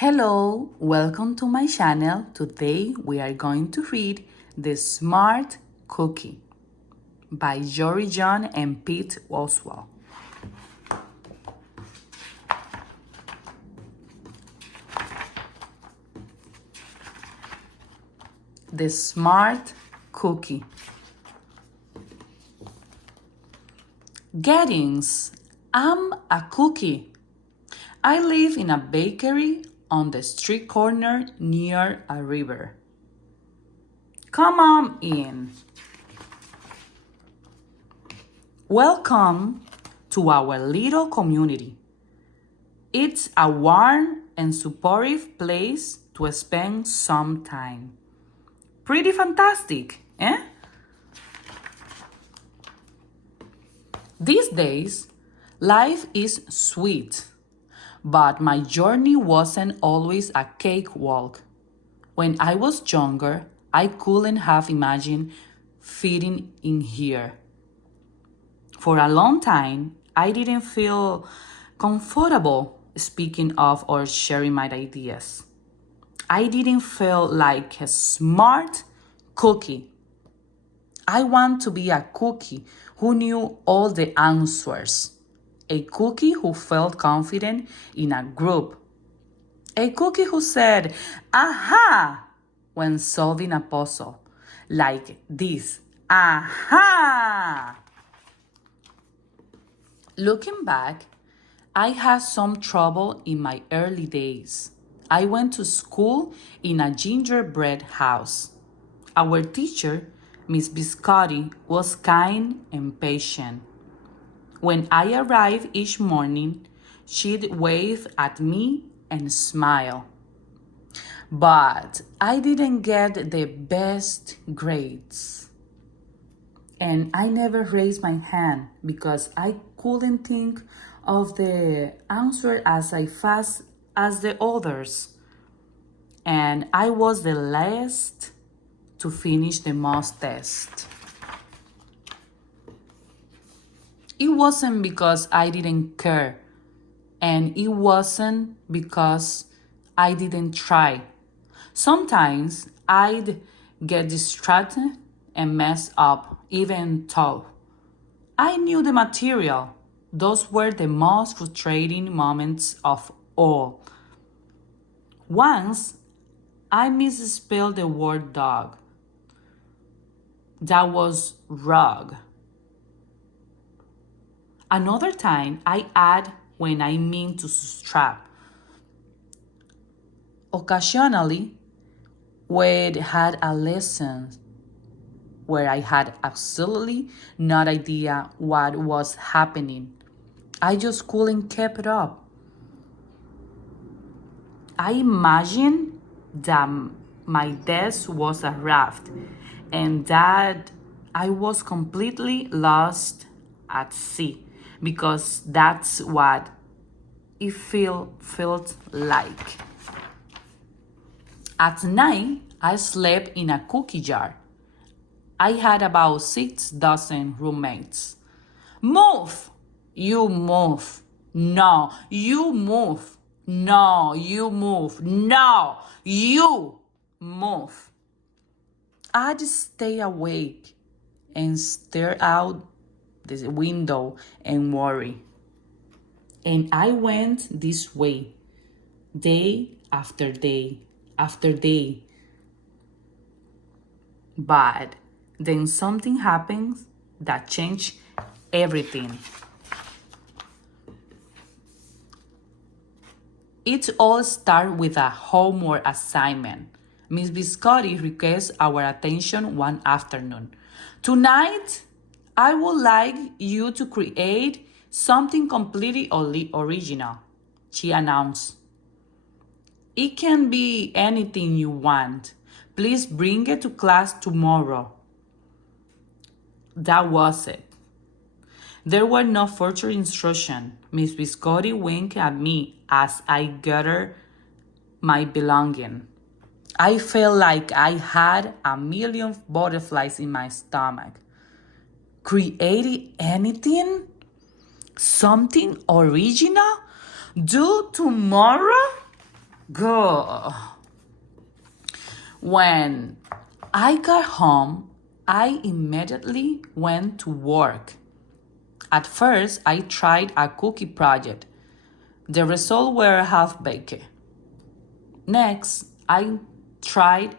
Hello, welcome to my channel. Today we are going to read The Smart Cookie by Jory John and Pete Oswald. The Smart Cookie. Gettings, I'm a cookie. I live in a bakery on the street corner near a river. Come on in. Welcome to our little community. It's a warm and supportive place to spend some time. Pretty fantastic, eh? These days, life is sweet. But my journey wasn't always a cakewalk. When I was younger, I couldn't have imagined fitting in here. For a long time, I didn't feel comfortable speaking of or sharing my ideas. I didn't feel like a smart cookie. I want to be a cookie who knew all the answers. A cookie who felt confident in a group. A cookie who said, aha, when solving a puzzle. Like this, aha! Looking back, I had some trouble in my early days. I went to school in a gingerbread house. Our teacher, Miss Biscotti, was kind and patient. When I arrived each morning, she'd wave at me and smile. But I didn't get the best grades. And I never raised my hand because I couldn't think of the answer as fast as the others. And I was the last to finish the most test. It wasn't because I didn't care, and it wasn't because I didn't try. Sometimes I'd get distracted and mess up, even though I knew the material. Those were the most frustrating moments of all. Once, I misspelled the word dog. That was rug. Another time, I add when I mean to subtract. Occasionally, we'd had a lesson where I had absolutely no idea what was happening. I just couldn't keep it up. I imagined that my desk was a raft and that I was completely lost at sea. Because that's what it felt like. At night, I slept in a cookie jar. I had about 6 dozen roommates. Move! You move. No, you move. No, you move. No, you move. I'd stay awake and stare out the window and worry. And I went this way, day after day after day. But then something happens that changed everything. It all started with a homework assignment. Miss Biscotti requested our attention one afternoon. Tonight, I would like you to create something completely original, she announced. It can be anything you want. Please bring it to class tomorrow. That was it. There were no further instructions. Miss Biscotti winked at me as I gathered my belongings. I felt like I had a million butterflies in my stomach. Creating anything? Something original? Due tomorrow? Good. When I got home, I immediately went to work. At first, I tried a cookie project. The results were half baked. Next, I tried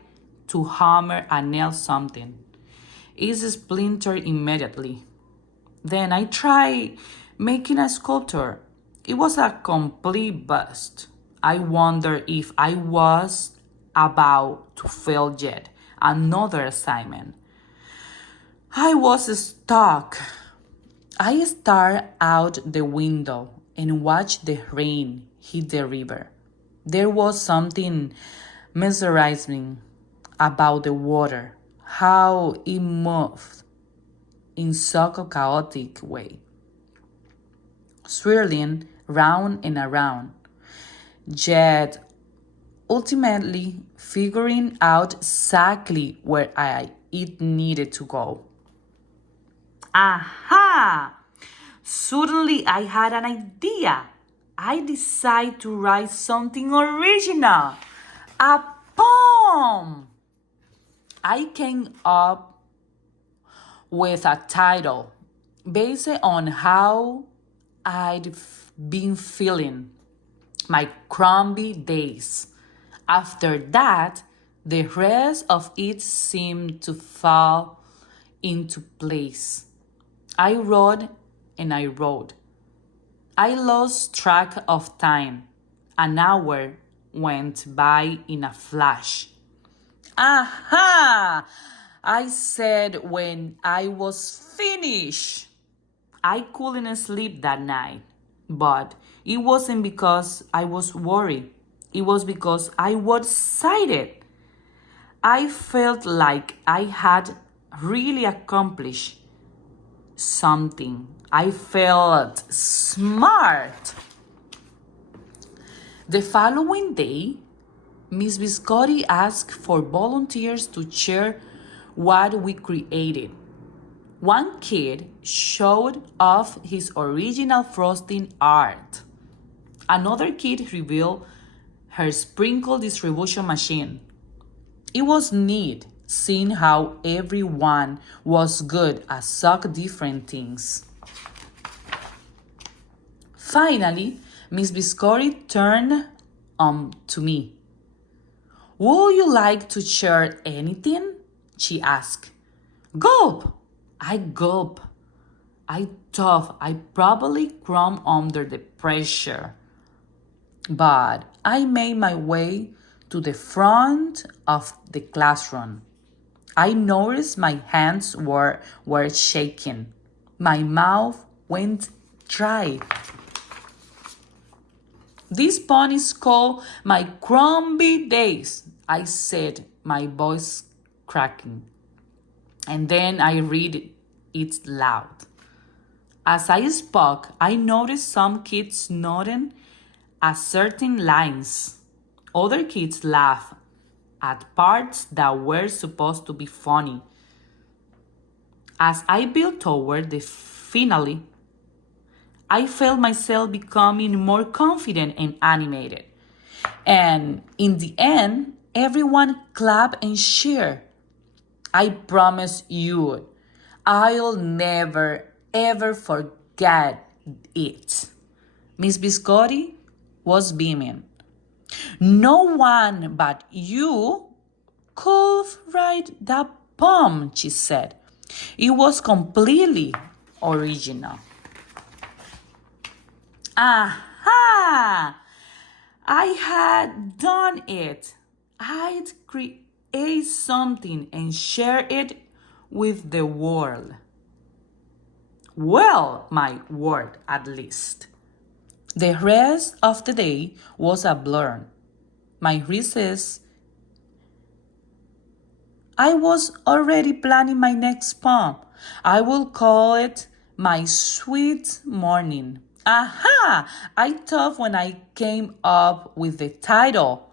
to hammer a nail something. It splintered immediately. Then I tried making a sculpture. It was a complete bust. I wondered if I was about to fail yet another assignment. I was stuck. I stared out the window and watched the rain hit the river. There was something mesmerizing about the water, how it moved in such a chaotic way, swirling round and around, yet ultimately figuring out exactly where it needed to go. Aha! Suddenly I had an idea. I decided to write something original. A poem. I came up with a title based on how I'd been feeling my crumby days. After that, the rest of it seemed to fall into place. I wrote and I wrote. I lost track of time. An hour went by in a flash. Aha! I said when I was finished. I couldn't sleep that night, but it wasn't because I was worried. It was because I was excited. I felt like I had really accomplished something. I felt smart. The following day, Miss Viscotti asked for volunteers to share what we created. One kid showed off his original frosting art. Another kid revealed her sprinkle distribution machine. It was neat seeing how everyone was good at such different things. Finally, Miss Biscotti turned to me. Would you like to share anything? She asked. Gulp! I gulp. I thought I probably crumb under the pressure. But I made my way to the front of the classroom. I noticed my hands were shaking. My mouth went dry. This poem is called My Crumby Days, I said, my voice cracking. And then I read it loud. As I spoke, I noticed some kids nodding at certain lines. Other kids laughed at parts that were supposed to be funny. As I built toward the finale, I felt myself becoming more confident and animated. And in the end, everyone clapped and cheered. I promise you, I'll never ever forget it. Miss Biscotti was beaming. No one but you could write that poem, she said. It was completely original. Aha! I had done it. I'd create something and share it with the world. Well, my word, at least. The rest of the day was a blur. My recess. I was already planning my next poem. I will call it My Sweet Morning. Aha! I thought when I came up with the title.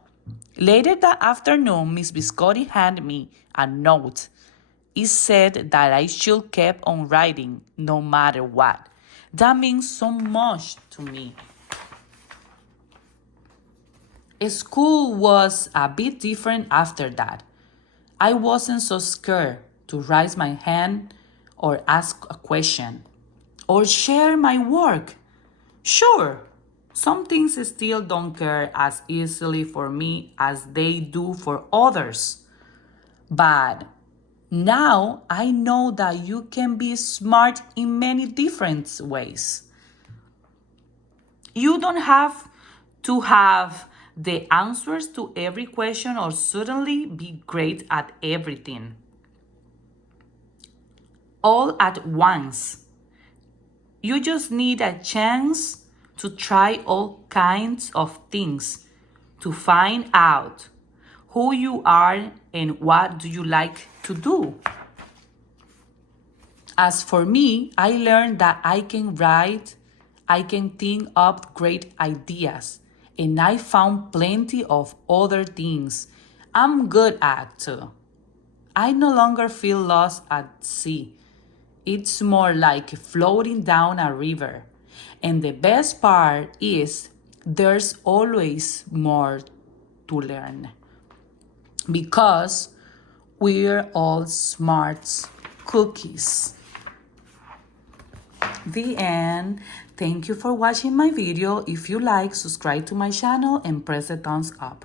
Later that afternoon, Miss Biscotti handed me a note. It said that I should keep on writing no matter what. That means so much to me. School was a bit different after that. I wasn't so scared to raise my hand or ask a question or share my work. Sure, some things still don't care as easily for me as they do for others. But now I know that you can be smart in many different ways. You don't have to have the answers to every question or suddenly be great at everything all at once. You just need a chance to try all kinds of things to find out who you are and what do you like to do. As for me, I learned that I can write, I can think up great ideas, and I found plenty of other things I'm good at too. I no longer feel lost at sea. It's more like floating down a river. And the best part is there's always more to learn because we're all smart cookies. The end. Thank you for watching my video. If you like, subscribe to my channel and press the thumbs up.